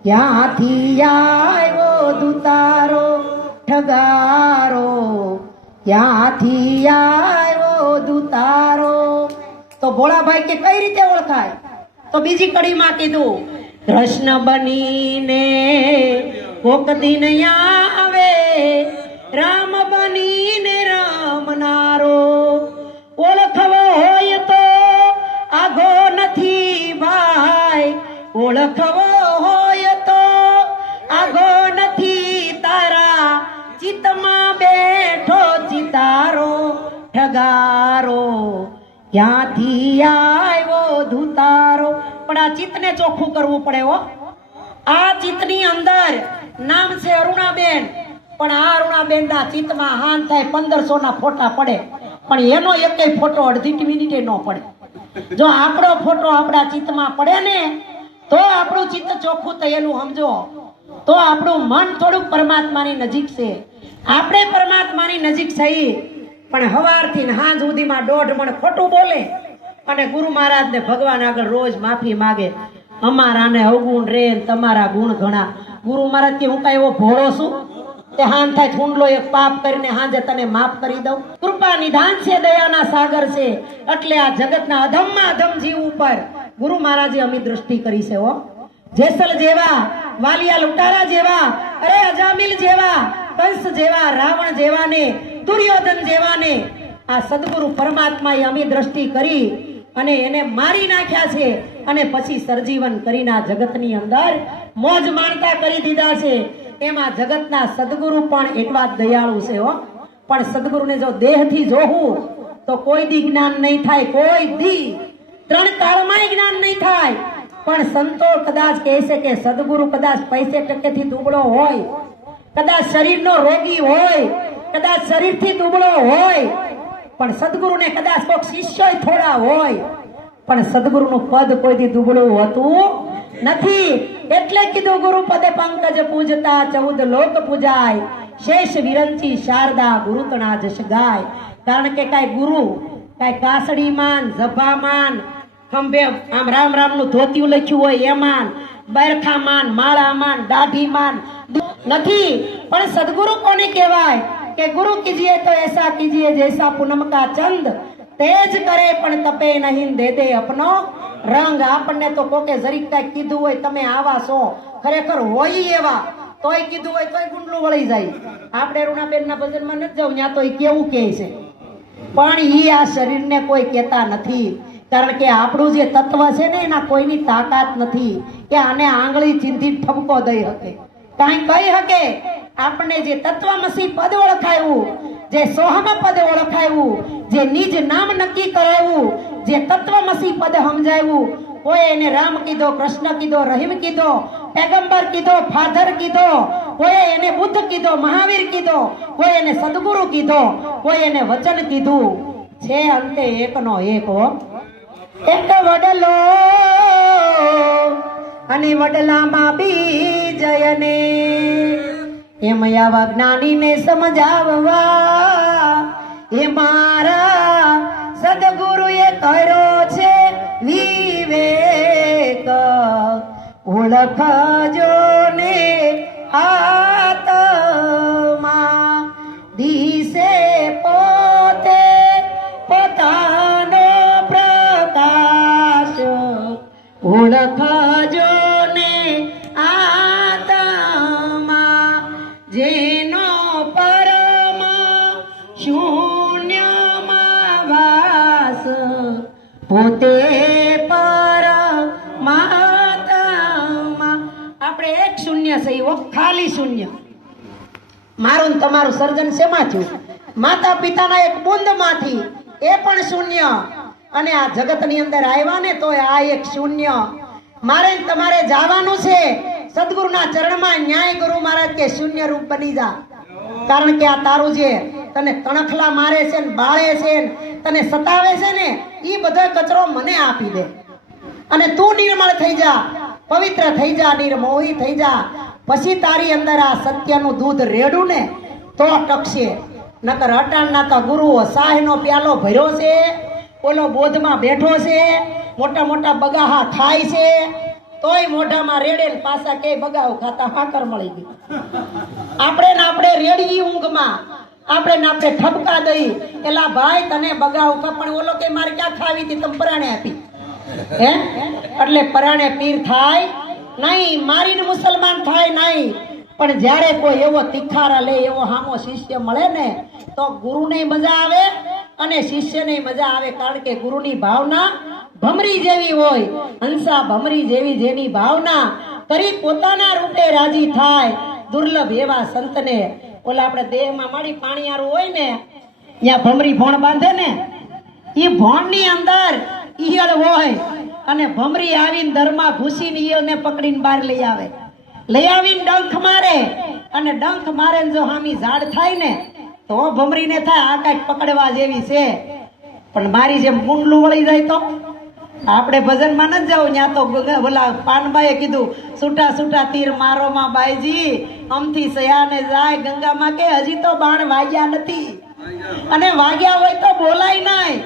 ક્યાંથી આવ્યો દુતારો ઠગારો, ક્યાંથી આવ્યો દુતારો. તો ભોળાભાઈ કે કઈ રીતે ઓળખાય? તો બીજી કડીમાં કીધું, કૃષ્ણ બનીને કોક દિન આવે રામ બનીને રમનારો, ઓળખવો હોય તો આઘો નથી ભાઈ, ઓળખવો હોય તો આઘો નથી તારા, ચિત્તમાં બેઠો ચિતારો ઠગારો, ક્યાંથી આવ્યો ધુતારો. પણ આ ચિત્તને ચોખ્ખું કરવું પડે હો. આ ચિત્તની અંદર નામ છે અરુણાબેન, પણ આ અરુણાબેન ના ચિત્તમાં હાન થાય 1500 ના ફોટા પડે, પણ એનો એકેય ફોટો અડધી મિનિટે ન પડે. જો આપણો ફોટો આપણા ચિત્તમાં પડે ને તો આપણું ચિત્ત ચોખ્ખું થયેલું સમજો, તો આપણું મન થોડુંક પરમાત્માની નજીક છે. આપણે પરમાત્માની નજીક થઈ, પણ હવારથી સાંજ સુધીમાં 1.5 મણ ખોટું બોલે અને ગુરુ મહારાજ ને ભગવાન આગળ રોજ માફી માગે, અમારાને અવગુણ રે તમારા ગુણ ઘણા. ગુરુ મહારાજ કે હું કઈ એવો ભોળો છું તે હાન થાય ઠૂંડલો એક પાપ કરીને હાંજે તને માફ કરી દઉં? કૃપા નિધાન છે, દયાના સાગર છે. એટલે આ જગતના અધમમાં અધમ જીવ ઉપર ગુરુ મહારાજે અમી દ્રષ્ટિ કરી છે હો. જેસલ જેવા, વાલિયા લુટારા જેવા, અરે અજામિલ જેવા, કંસ જેવા, રાવણ જેવા ને દુર્યોધન જેવા ને આ સદગુરુ પરમાત્માએ અમી દ્રષ્ટિ કરી અને એને મારી નાખ્યા છે, અને પછી સરજીવન કરીને આ જગતની અંદર મોજ માણતા કરી દીધા છે. એમાં જગતના સદગુરુ પણ એટલા જ દયાળુ છે હો. પણ સદગુરુને જો દેહથી જોવું તો કોઈ દી જ્ઞાન નહીં થાય, કોઈ દી 3 કાળમાં જ્ઞાન નહીં થાય. પણ સંતો કદાચ કહે છે કે સદગુરુ કદાચ પૈસે ટકેથી દુબળો હોય, કદાચ શરીરનો રોગી હોય, કદાચ શરીરથી દુબળો હોય, પણ સદગુરુને કદાચ કોઈક શિષ્ય થોડા હોય, પણ સદગુરુનું પદ કોઈથી દુબળું હોતું નથી. એટલે કીધું ગુરુ પદે પંકજ પૂજતા 14 લોક પૂજાય, શેષ વિરંચી શારદા ગુરુતણા જશ ગાય. કારણ કે કાંઈ ગુરુ કાંઈ કાસડી માન, જભા માન, ખંભે આમ રામ રામ નું ધોતિયું લખ્યું હોય એમાન, બરખા માન, માળા માન, દાઢી માન નથી. પણ સદગુરુ કોને કહેવાય કે ગુરુ કીજીએ તો એસા કીજીએ જૈસા પૂનમ કા ચંદ, તેજ કરે પણ તપે નહીં દે દે અપનો રંગ. આપણને તો કોકે જરીક કાંઈ કીધું હોય તમે આવા છો, ખરેખર હોય એવા, તોય કીધું હોય તોય ગુંડલું વળી જાય. આપણે રૂણાબેન ના ભજનમાં નથી જવું, ત્યાં તો કેવું કહે છે, પણ ઈ આ શરીરને કોઈ કહેતા નથી. કારણ કે આપણું જે તત્વ છે ને એના કોઈની તાકાત નથી કે આને આંગળી ચીંધી ઠપકો દઈ શકે, કાંઈ કહી શકે. આપણને જે તત્વમસી પદ ઓળખાયું, જે સોહમ પદ ઓળખાયું, જે નિજ નામ નક્કી કરાયું, જે તત્વમસી પદ સમજાયું, કોઈ એને રામ કીધો, કૃષ્ણ કીધો, રહીમ કીધો, પેગંબર કીધો, ફાધર કીધો, કોઈ એને બુદ્ધ કીધો, મહાવીર કીધો, કોઈ એને સદગુરુ કીધો, કોઈ એને વચન કીધું. છે અંતે એકનો એક હો. એક વડલો અને વડલામાં બીજય ને, એમ આવા જ્ઞાનીને સમજાવવા એ મારા સદગુરુએ કર્યો છે વિવેક. ઓળખજો ને આત્મા દિશે પોતે પોતાનો પ્રકાશ, ઓળખજો ને આત્મા જેનો પરમ શૂન્યમાં વાસ, પોતે પરમાત્મા. આપણે એક શૂન્ય છે, ખાલી શૂન્ય. મારું ને તમારું સર્જન શેમાં થયું? માતા પિતાના એક બુંદમાંથી, એ પણ શૂન્ય. અને આ જગતની અંદર આવ્યા ને તો આ એક શૂન્ય. મારે તમારે જવાનું છે સદગુરુના ચરણમાં. ન્યાય ગુરુ મહારાજ કે શૂન્ય રૂપ બની જા. કારણ કે આ તારું જે તને તણખલા મારે છે ને બાળે છે ને તને સતાવે છે ને, એ બધો કચરો મને આપી દે અને તું નિર્મળ થઈ જા, પવિત્ર થઈ જા, નિર્મોહી થઈ જા. પછી તારી અંદર આ સત્યનું દૂધ રેડું ને તો ટકશે. નકર અટાણના તો ગુરુઓ સાહેનો પ્યાલો ભર્યો છે, ઓલો બોધમાં બેઠો છે, મોટા મોટા બગાહા ખાય છે, તોય મોઢામાં રેડે ને પાછા કે બગાવ ખાતા હાકર મળી ગઈ. આપણે ને આપણે રેડી ઊંઘમાં, આપણે ને આપણે ઠપકા દઈ, એલા ભાઈ તને બગાવ ખા, પણ ઓલો કે મારે ક્યાં ખાવી હતી, તમે પરાણે આપી હે. એટલે પરાણે પીર થાય નહીં, મારીને મુસલમાન થાય નહીં. પણ જ્યારે કોઈ એવો તિખારા લે એવો હામો શિષ્ય મળે ને તો ગુરુને મજા આવે અને શિષ્યને મજા આવે, કારણ કે ગુરુની ભાવના ભમરી જેવી હોય, હંસા ભમરી જેવી જેની ભાવના કરી પોતાના રૂપે રાજી થાય, દુર્લભ એવા સંતને ઓલા આપણે દેહમાં માડી પાણીયારું હોય ને ત્યાં ભમરી ભોણ બાંધે ને એ ભોણની અંદર ઈયળ હોય અને ભમરી આવીને દરમાં ઘૂસીને ઈયળને પકડીને બહાર લઈ આવે, લઈ આવીને ડંખ મારે અને ડંખ મારે જો હામી ઝાડ થાય ને તો ભમરીને થાય આ કાંઈક પકડવા જેવી છે, પણ મારી જેમ કુંડલું વળી જાય તો આપણે ભજનમાં ન જાવ ત્યાં તો બોલા પાનબાઈએ કીધું છૂટા છૂટા તીર મારો માં બાઈજી અમથી સયાને જાય ગંગામાં કે હજી તો બાણ વાગ્યા નથી, અને વાગ્યા હોય તો બોલાય નહીં,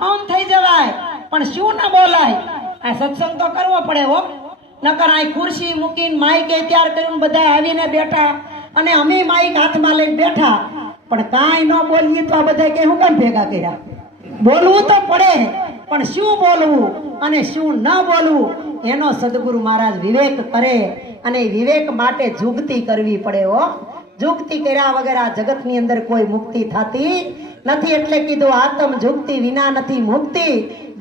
મૌન થઈ જવાય, પણ શું ના બોલાય, આ સત્સંગ તો કરવો પડે હો, નકર આ ખુરશી મૂકીને માઈક તૈયાર કરીને બધા આવીને બેઠા અને અમે માઈક હાથમાં લઈને બેઠા પણ કાંઈ ન બોલીએ તો આ બધા કે હું કેમ ભેગા કર્યા, બોલવું તો પડે પણ શું બોલવું અને શું ન બોલવું એનો સદગુરુ મહારાજ વિવેક કરે, અને વિવેક માટે જુગતી કરવી પડે હો, જુગતી કર્યા વગર આ જગતની અંદર કોઈ મુક્તિ થતી નથી, એટલે કીધું આત્મ જુગતી વિના નથી મુક્તિ,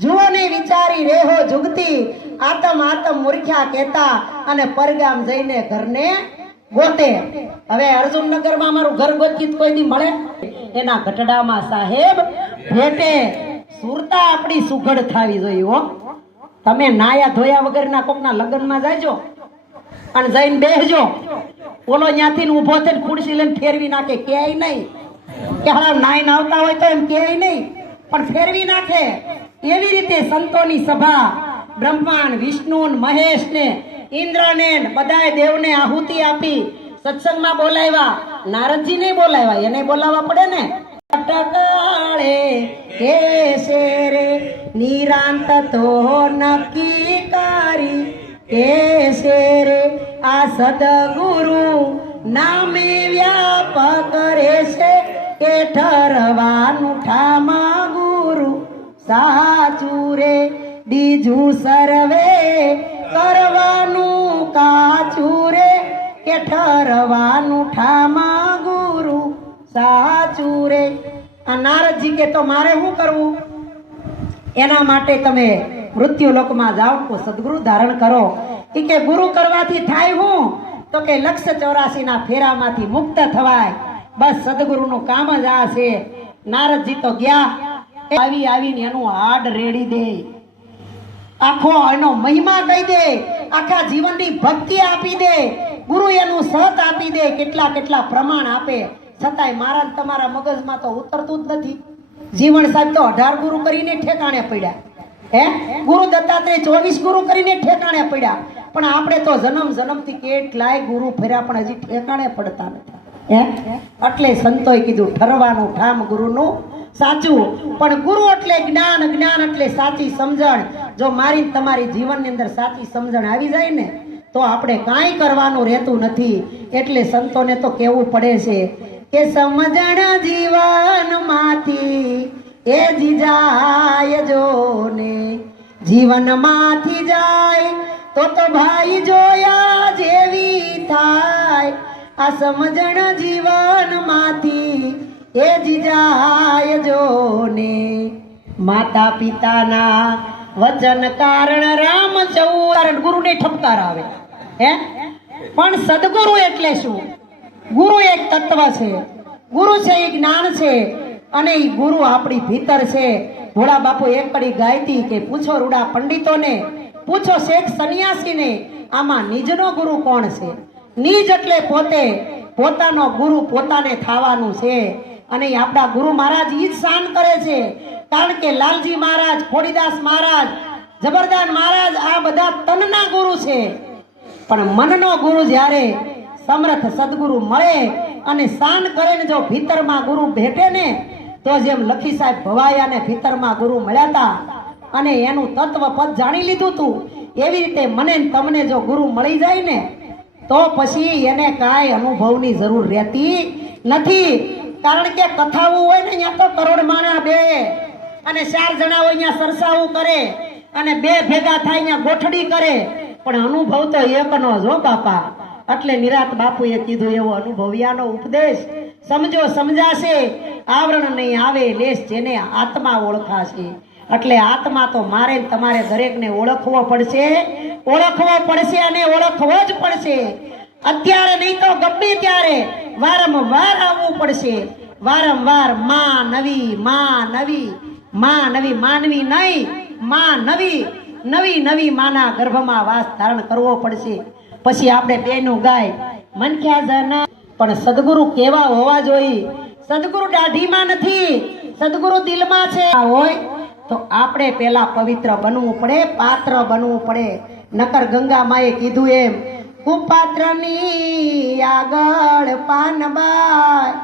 જુઓને વિચારી રેહો જુગતી, આત્મ આત્મ મૂર્ખ્યા કહેતા અને પરગામ જઈને ઘરને ગોતે. હવે અર્જુનનગરમાં મારું ઘર ગોતી કોઈ દી મળે, એના ગઢડામાં સાહેબ ભેટે, સુરતા આપણી સુઘડ થાવી જોઈએ હો. તમે નાયા ધોયા વગરના કોકના લગ્નમાં જાયજો અને જઈને બેસજો, ઓલો ત્યાંથી ઉભો થઈને ખુરશી લઈને ફેરવી નાખે, ક્યાંય નહીં કે હા નાઈને આવતા હોય તો એમ ક્યાંય નહીં, પણ ફેરવી નાખે. એવી રીતે સંતોની સભા બ્રહ્માંડ વિષ્ણુ મહેશ ને ઇન્દ્ર ને બધાય દેવને આહુતિ આપી સત્સંગમાં બોલાવ્યા, નારદજીને બોલાવ્યા, એને બોલાવવા પડે ને. ટકાળે કેસે રે નિરાંત તો નક્કી કરી કેસે રે આ સદગુરુ નામે વ્યાપક રહેશે કે ઠરવાનું ઠામા ગુરુ સાચું રે, બીજું સર્વે કરવાનું કાચું રે કે ઠરવાનું ઠામા ગુરુ સાચું રે. આ નારદજી કે તો મારે શું કરવું, એના માટે તમે મૃત્યુ લોકમાં જાઓ તો સદગુરુ ધારણ કરો. એ કે ગુરુ કરવાથી થાય હું, તો કે 184 ના ફેરામાંથી મુક્ત થવાય, બસ સદગુરુનું કામ જ આ છે. નારદજી તો ગયા, આવીને એનું હાડ રેડી દે, આખો એનો મહિમા કહી દે, આખા જીવનની ભક્તિ આપી દે, ગુરુ એનું સત આપી દે, કેટલા કેટલા પ્રમાણ આપે, છતાંય મારા તમારા મગજમાં તો ઉતરતું જ નથી. જીવન સાહેબ તો 18 ગુરુ કરીને ઠેકાણે પડ્યા, હે ગુરુ દત્તાત્રેય 24 ગુરુ કરીને ઠેકાણે પડ્યા, પણ આપણે તો જન્મ જન્મથી કેટલાય ગુરુ ફર્યા પણ હજી ઠેકાણે પડતા નથી. એટલે સંતોએ કીધું ઠરવાનું ઠામ ગુરુનું સાચું, પણ ગુરુ એટલે જ્ઞાન, જ્ઞાન એટલે સાચી સમજણ. જો મારી તમારી જીવનની અંદર સાચી સમજણ આવી જાય ને તો આપણે કાંઈ કરવાનું રહેતું નથી. એટલે સંતોને તો કહેવું પડે છે કે સમજણ જીવન માંથી એ જી જાય જો ને, જીવન માંથી જાય તો ભાઈ જોયા જેવી થાય, આ સમજણ જીવન માંથી એ જી જાય જો ને. માતા પિતાના વચન કારણ રામ જવું, ગુરુને ઠપકાર આવે, હે પણ સદગુરુ એટલે શું? ગુરુ એક તત્વ છે, ગુરુ છે એ જ્ઞાન છે, અને એ ગુરુ આપણી ભીતર છે. ભોળા બાપુ એક કડી ગાયતી કે પૂછો રૂડા પંડિતોને, પૂછો શેખ સન્યાસીને, આમાં નિજનો ગુરુ કોણ છે? નિજ એટલે પોતે, પોતાનો ગુરુ પોતાને થવાનું છે. અને આપણા ગુરુ મહારાજ ઈ જ શાન કરે છે, કારણ કે લાલજી મહારાજ, ખોડીદાસ મહારાજ, જબરદાન મહારાજ આ બધા તનના ગુરુ છે, પણ મનનો ગુરુ જ્યારે સમર્થ સદગુરુ મળે અને શાન કરે ને જો ભીતરમાં ગુરુ ભેટે ને, તો જેમ લખી સાહેબ ભવાયાને ભીતરમાં ગુરુ મળ્યા હતા અને એનું તત્વ પદ જાણી લીધું હતું, એવી રીતે મને તમને જો ગુરુ મળી જાય ને તો પછી એને કાંઈ અનુભવની જરૂર રહેતી નથી. કારણ કે કથાવું હોય ને ત્યાં તો કરોડ માણા બે અને 4 જણા હોય ત્યાં સરસાવું કરે અને 2 ભેગા થાય ત્યાં ગોઠડી કરે, પણ અનુભવ તો એકનો જો બાપા. એટલે નિરાત બાપુએ કીધું એવો અનુભવ્યાનો ઉપદેશ સમજો સમજાશે, આવરણ નહીં આવે લેશ જેને આત્મા ઓળખાશે. એટલે આત્મા તો મારે ને તમારે દરેકને ઓળખવો પડશે અને ઓળખવો જ પડશે. અત્યારે નહીં તો ગમે ત્યારે વારંવાર આવવું પડશે. વારંવાર માં નવી માનવી નહીં, માં નવી માના ગર્ભમાં વાસ ધારણ કરવો પડશે. પછી આપણે બેનું ગાય મનખ્યા જના, પણ સદગુરુ કેવા હોવા જોઈએ? સદગુરુ દાઢીમાં નથી, સદગુરુ દિલમાં છે. હોય તો આપણે પેલા પવિત્ર બનવું પડે, પાત્ર બનવું પડે. નકર ગંગા માએ કીધું એમ, કુપાત્રની આગળ પાનબાઈ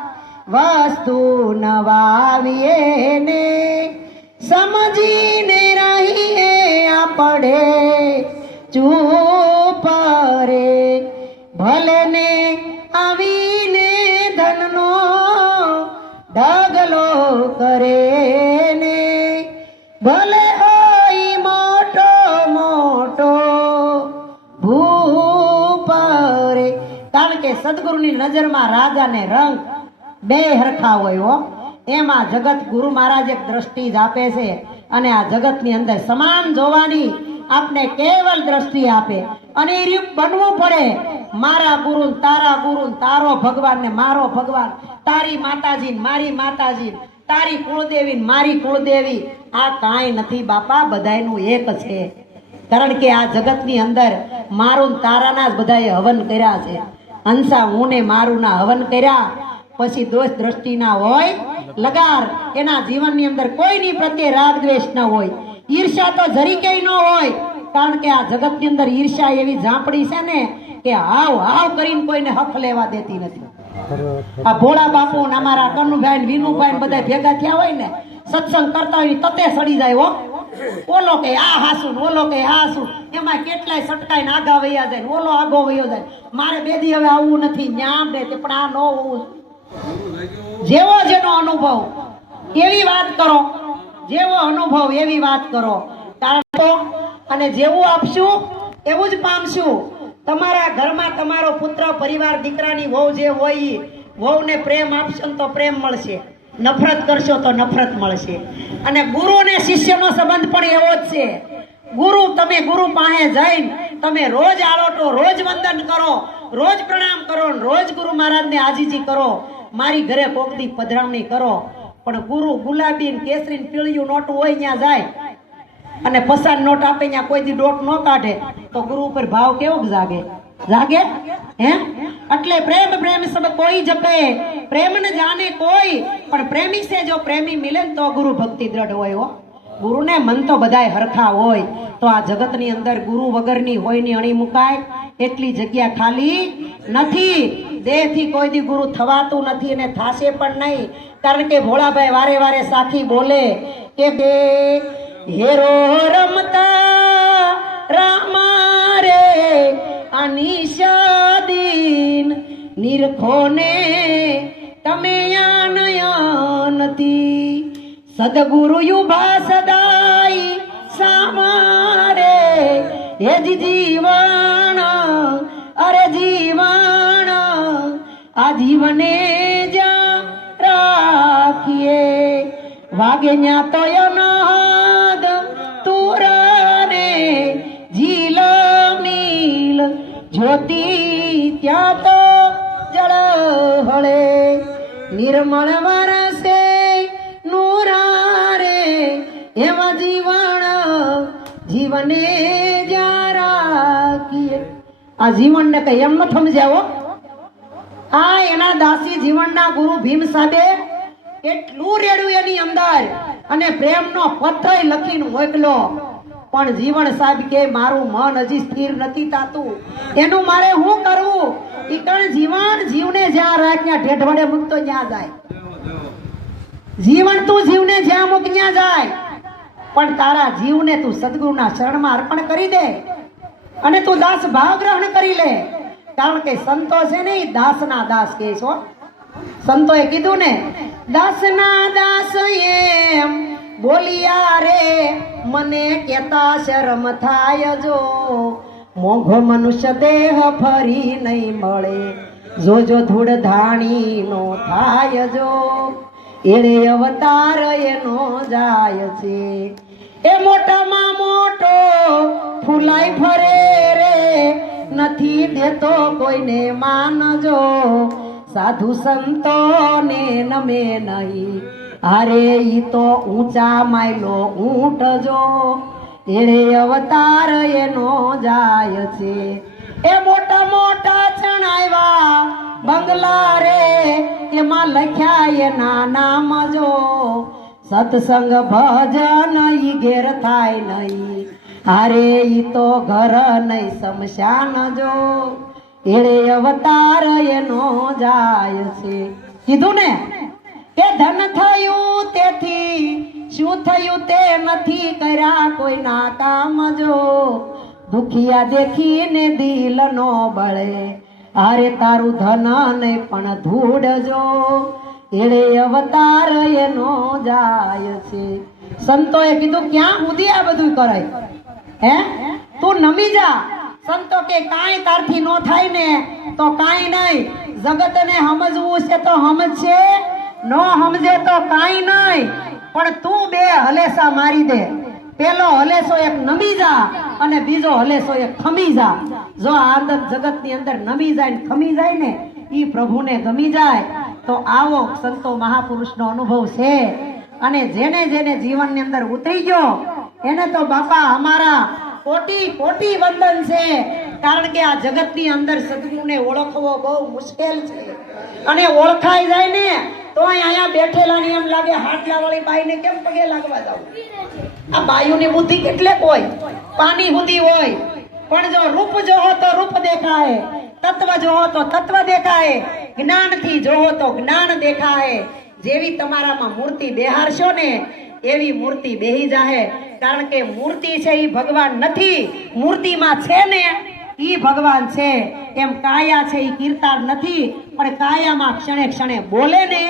વસ્તુ નવાવીએ ને સમજીને રહીએ આપણે ચૂપ રે. ભલે ને આવીને ધનનો ઢગલો કરે ને, ભલે હોય મોટો ભૂપ રે. કારણ કે સદગુરુની નજરમાં રાજા ને રંગ બે હરખા હોય હો. એમાં જગત ગુરુ મહારાજ એક દ્રષ્ટિ જ આપે છે, અને આ જગતની અંદર સમાન જોવાની આપને કેવલ દ્રષ્ટિ આપે. અને એ રીત બનવું પડે. મારા ગુરુ તારા ગુરુ, તારો ભગવાન ને મારો ભગવાન, તારી માતાજી મારી માતાજી, તારી કુળદેવી મારી કુળદેવી. આ કાંઈ નથી બાપા, બધાયનું એક છે. કારણ કે આ જગતની અંદર મારું તારાના જ બધાએ હવન કર્યા છે. હંસા હું ને મારું ના હવન કર્યા. પછી દોષ દ્રષ્ટિ ના હોય, લગાર એના જીવનની અંદર કોઈની પ્રત્યે રાગ દ્વેષ ન હોય, ઈર્ષા તો જરીકે ન હોય. કારણ કે આ જગતની અંદર ઈર્ષા એવી ઝાંપડી છે ને કે હાવ કરીને કોઈને હક લેવા દેતી નથી. આ ભોળા બાપુ ને અમારા કનુભાઈ ને વિનુભાઈ ને બધા ભેગા થયા હોય ને, સત્સંગ કરતા હોય તતે સડી જાય હો. ઓલો કે આ હાસુ, ઓલો કે હાસુ, એમાં કેટલાય સટકાઈને આગા વયા જાય, ઓલો આગો વયો જાય. મારે બેદી હવે આવવું નથી ન્યામ દે, પણ આ ન હોવું. જેવો જેનો અનુભવ એવી વાત કરો, જેવો અનુભવ એવી વાત કરો. કારણ તો અને જેવું આપશું એવું જ પામશું. તમારા ઘરમાં તમારો પુત્ર પરિવાર દીકરાની વહુ જે હોય, વહુને પ્રેમ આપશો તો પ્રેમ મળશે, નફરત કરશો તો નફરત મળશે. અને ગુરુ ને શિષ્યનો સંબંધ પણ એવો જ છે. તમે ગુરુ પાસે જઈને તમે રોજ આલોટો, રોજ વંદન કરો, રોજ પ્રણામ કરો, રોજ ગુરુ મહારાજને આજીજી કરો, મારી ઘરે કોકની પધરામણી કરો. પણ ગુરુ ગુલાબી કેસરી પીળિયું નોટું હોય ત્યાં જાય અને પસાર નોટ આપે ત્યાં કોઈ દી ડોટ ન કાઢે તો ગુરુ ઉપર ભાવ કેવો જાગે? હે? એટલે પ્રેમ સબ કોઈ જપે, પ્રેમ ન જાને કોઈ, પણ પ્રેમી સે જો પ્રેમી મિલે તો ગુરુ ભક્તિ દ્રઢ હોય હો. ગુરુને મન તો બધાય હરખા હોય. તો આ જગતની અંદર ગુરુ વગરની હોય ની અણી મુકાય એટલી જગ્યા ખાલી નથી. દેહથી કોઈ દી ગુરુ થવાતું નથી અને થાશે પણ નહીં. કારણ કે ભોળાભાઈ વારે વારે સાખી બોલે કે હેરો રમતા રામા રે અનિશાદીન નિરખોને તમે નથી. સદગુરુ યુભા સદાઈ સામારે હેજ જીવન અરે જીવન આ જીવને જા રાખીએ વાગે ન્યા તો અનાદ તુરને ઝીલ મિલ જ્યોતિ ત્યાં તો જળ હળે નિર્મળ વરસે નૂરારે એવા જીવને જા રાખીએ. આ જીવનને કઈ એમ ન સમજાવો. આ એના દાસી જીવનના ગુરુ ભીમ સાહેબે એટલું રેડ્યું એની અંદર અને પ્રેમનો પત્ર લખીને મોકલો. પણ જીવન સાહેબ કે મારું મન હજી સ્થિર નથી થાતું, એનું મારે શું કરવું? ઈ કણ જીવને જ્યાં રાખ ત્યાં ઢેઢવડે મૂકતો જ્યાં જાય. જીવન તું જીવને જ્યાં મૂક ત્યાં જાય. પણ તારા જીવને તું સદગુરુના શરણમાં અર્પણ કરી દે અને તું દાસ ભાવ ગ્રહણ કરી લે. કારણ કે સંતો છે ને એ દાસના દાસ કે છો. સંતોએ કીધું ને, દાસના દાસ એમ બોલિયા રે મને કેતા શરમ થાય જો મોંઘો મનુષ્ય દેહ ફરી નહીં મળે, જોજો ધૂળ ધાણી નો થાય જો, એણે અવતાર એનો જાય છે. એ મોટામાં મોટો ફૂલાઈ ફરે રે, નથી દેતો કોઈને માનજો, સાધુ સંતોને નમે નહીં, અરે ઈ તો ઊંચા માયલો ઊંટ જો, એણે અવતાર એનો જાય છે. એ મોટા મોટા ચણાવ્યા બંગલા રે, એમાં લખ્યા એના નામ જો, સત્સંગ ભજન ઈ ઘેર થાય નહીં, અરે ઈ તો ઘર નહીં શમશાન જો, એણે અવતાર એનો જાય છે. કીધું ને કે ધન થયું તેથી શું થયું તે નથી કર્યા કોઈના કામ જો, દુખિયા દેખીને દિલ નો બળે, અરે તારું ધન નહીં પણ ધૂળ જો, એણે અવતાર એનો જાય છે. સંતોએ કીધું ક્યાં સુધી આ બધું કરાય? હે, તું નમી જા. સંતો કે કાંઈ તારથી નો થાય ને તો કાંઈ નહીં, જગતને સમજવું છે તો સમજશે, નો સમજે તો કાંઈ નહીં, પણ તું બે હલેસા મારી દે. પેલો હલેસો એક નમી જા અને બીજો હલેસો એક ખમી જા. જો આ જગતની અંદર નમી જાય ને ખમી જાય ને ઈ પ્રભુને ગમી જાય, તો આવો સંતો મહાપુરુષનો અનુભવ છે. અને જેને જેને જીવનની અંદર ઉતરી ગયો એને તો બાપા અમારા કોટી કોટી વંદન છે. કારણ કે આ જગતની અંદર સદગુરુને ઓળખવો બહુ મુશ્કેલ છે, અને ઓળખાઈ જાય ને તો અહીંયા બેઠેલાની એમ લાગે હાટલા વાળી બાઈને કેમ પગે લાગવા જાવ. આ બાયુની બુદ્ધિ કેટલેક હોય, પાણી સુધી હોય, પણ જો રૂપ જોહો તો રૂપ દેખાય, તત્વ જોહો તો તત્વ દેખાય, જ્ઞાનથી જોહો તો જ્ઞાન દેખાય. જેવી તમારામાં મૂર્તિ બેહારશો ને એવી મૂર્તિ બેહી જાહે. કારણ કે મૂર્તિ છે એ ભગવાન નથી, મૂર્તિમાં છે ને ઈ ભગવાન છે. એમ કાયા છે એ કીર્તાર નથી, પણ કાયામાં ક્ષણે ક્ષણે બોલે ને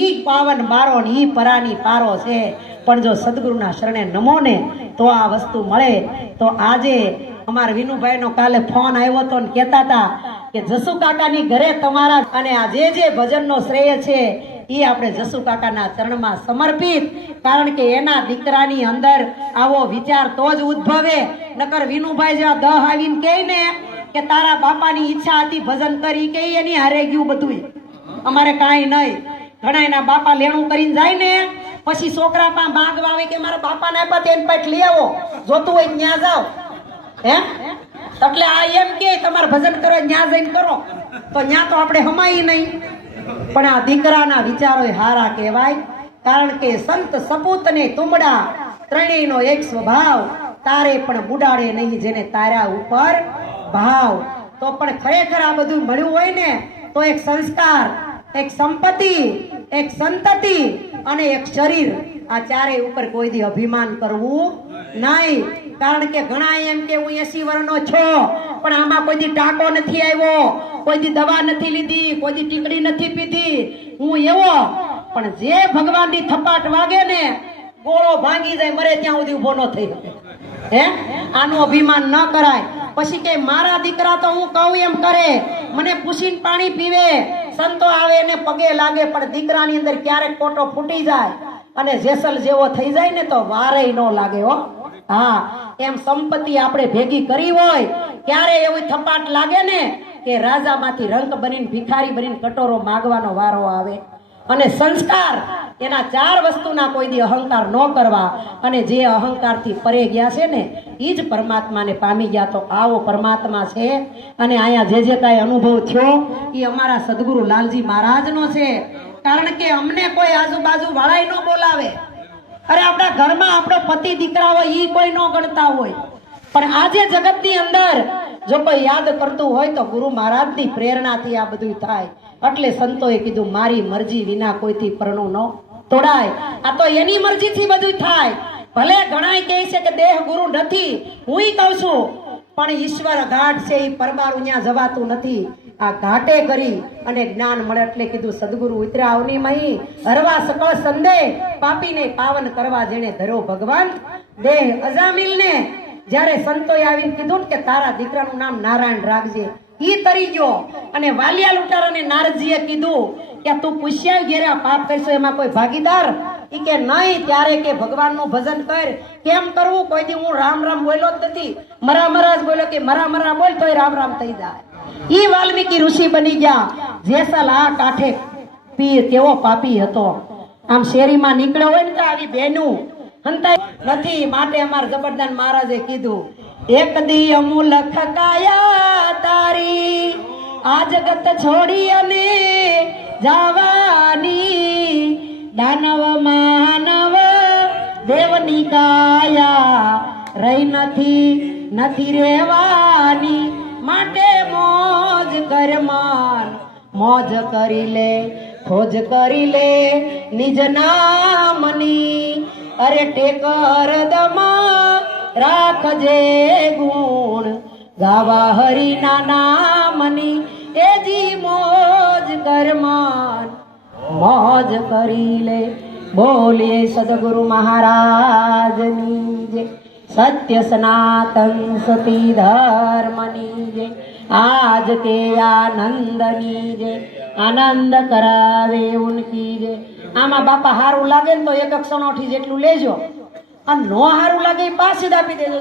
ઈ પાવન બારો ને ઈ પરાની પારો છે. પણ જો સદગુરુના શરણે નમો ને તો આ વસ્તુ મળે. તો આજે અમારા વિનુભાઈનો કાલે ફોન આવ્યો તો ને કહેતા હતા કે જસુ કાકાની ઘરે તમારા અને આ જે ભજનનો શ્રેય છે એ આપણે જસુ કાકાના ચરણમાં સમર્પિત. કારણ કે એના દીકરાની અંદર આવો વિચાર તો જ ઉદ્ભવે. નકર વિનુભાઈ જેવા દહ આવીને કહે ને કે તારા બાપાની ઈચ્છા હતી ભજન કરી કે એની હારે ગયું બધું, અમારે કાંઈ નહીં. ઘણા એના બાપા લેણું કરીને જાય ને પછી છોકરા પા માંગવા આવે કે મારા બાપાને આપ્યા તેને પાછ લઈ આવો, જોતું હોય ત્યાં જાઓ. હે, એટલે આ એમ કે તમારે ભજન કરો ત્યાં જઈને કરો, તો ત્યાં તો આપણે હમાઈ નહીં. પણ આ દીકરાના વિચારો હારા કહેવાય. કારણ કે સંત સપૂત ને તુંબડા ત્રણેયનો એક સ્વભાવ, તારે પણ બુડાડે નહીં જેને તારા ઉપર ભાવ. તો પણ ખરેખર આ બધું મળ્યું હોય ને તો એક સંસ્કાર, એક સંપત્તિ, એક સંતતિ અને એક શરીર, આ ચારેય ઉપર કોઈ દી અભિમાન કરવું નહીં. કારણ કે ઘણા એમ કે હું 80 વર્ષનો છો પણ આમાં કોઈ દી ટાંકો નથી આવ્યો, કોઈ દી દવા નથી લીધી, કોઈ દી ટીકડી નથી પીધી, હું એવો. પણ જે ભગવાનની થપાટ વાગે ને ગોળો ભાંગી જાય મરે ત્યાં સુધી ઉભો ન થઈ શકે. હે, આનું અભિમાન ન કરાય. પછી કે મારા દીકરા તો હું કહું એમ કરે, મને પૂછીને પાણી પીવે, સંતો આવે એને પગે લાગે, પણ દીકરાની અંદર ક્યારેક કોટો ફૂટી જાય અને જેસલ જેવો થઈ જાય ને તો વારે ન લાગે હો. હા, એમ સંપત્તિ આપણે ભેગી કરી હોય ક્યારે એવી થપાટ લાગે ને કે રાજામાંથી રંક બનીને ભિખારી બનીને કટોરો માગવાનો વારો આવે. અને સંસ્કાર, એના 4 વસ્તુના કોઈ દી અહંકાર ન કરવા. અને જે અહંકારથી પરે ગયા છે ને એ જ પરમાત્માને પામી ગયા. તો આવો પરમાત્મા છે. અને અહીંયા જે કાંઈ અનુભવ થયો એ અમારા સદગુરુ લાલજી મહારાજનો છે. કારણ કે અમને કોઈ આજુબાજુ વાળાય ન બોલાવે. અરે આપણા ઘરમાં આપણો પતિ દીકરા હોય એ કોઈ ન ગણતા હોય, પણ આજે જગતની અંદર જો કોઈ યાદ કરતું હોય તો ગુરુ મહારાજની પ્રેરણાથી આ બધું થાય. એટલે સંતોએ કીધું મારી મરજી વિના કોઈથી પરણું ન તોડાય. આ તો એની મરજીથી બધું થાય. ભલે ઘણાય કહે છે કે દેહ ગુરુ નથી, હું કહું છું પણ ઈશ્વર ઘાટ છે એ પરબારું ત્યાં જવાતું નથી. આ ઘાટે કરી અને જ્ઞાન મળે. એટલે કીધું સદગુરુ ઉતર્યા અવની મહી, હરવા સકળ સંદેહ, પાપીને પાવન કરવા જેને ધરો ભગવાન દેહ. અજામિલ ને જ્યારે સંતોએ આવીને કીધું ને કે તારા દીકરાનું નામ નારાયણ રાખજે, ઈ તરી ગયો. અને વાલિયા લૂંટારાને નારદજીએ કીધું કે તું પૂછ્યા ઘેરા પાપ કરશો એમાં કોઈ ભાગીદાર? ઈ કે નહીં. ત્યારે કે ભગવાનનું ભજન કર. કેમ કરવું? કોઈ દી હું રામ રામ બોલ્યો જ નથી, મરા મરા જ બોલ્યો. કે મરા મરા બોલ તોય રામ રામ થઈ જાય. ઈ વાલ્મીકી ઋષિ બની ગયા. જેસલ આ કાંઠે પીર કેવો પાપી હતો. આમ શેરીમાં નીકળ્યો હોય ને તો આવી બેનું હંતાય નથી. માટે અમાર જબરદાન મહારાજે કીધું, એક દી અમૂલખ કાયા તારી આ જગત છોડી અને જવાની, દાનવ માનવ દેવની કાયા રહી નથી રેવાની. માટે મોજ કર માન, મોજ કરી લે, ખોજ કરી લે નિજ નામની. અરે ટેકર દમા રાખજે ગુણ, ગાવા હરિના નામની. એજી મોજ કર માન, મોજ કરી લે. બોલીએ સદગુરુ મહારાજની જય, સત્ય સનાતન સતી ધર્મની જય, આજ કે આનંદની જય, આનંદ કરાવે ઉનકી જય. આમાં બાપા હારું લાગે ને તો એક ક્ષણોથી જેટલું લેજો, અને નો હારું લાગે એ પાછી જ આપી દેજો.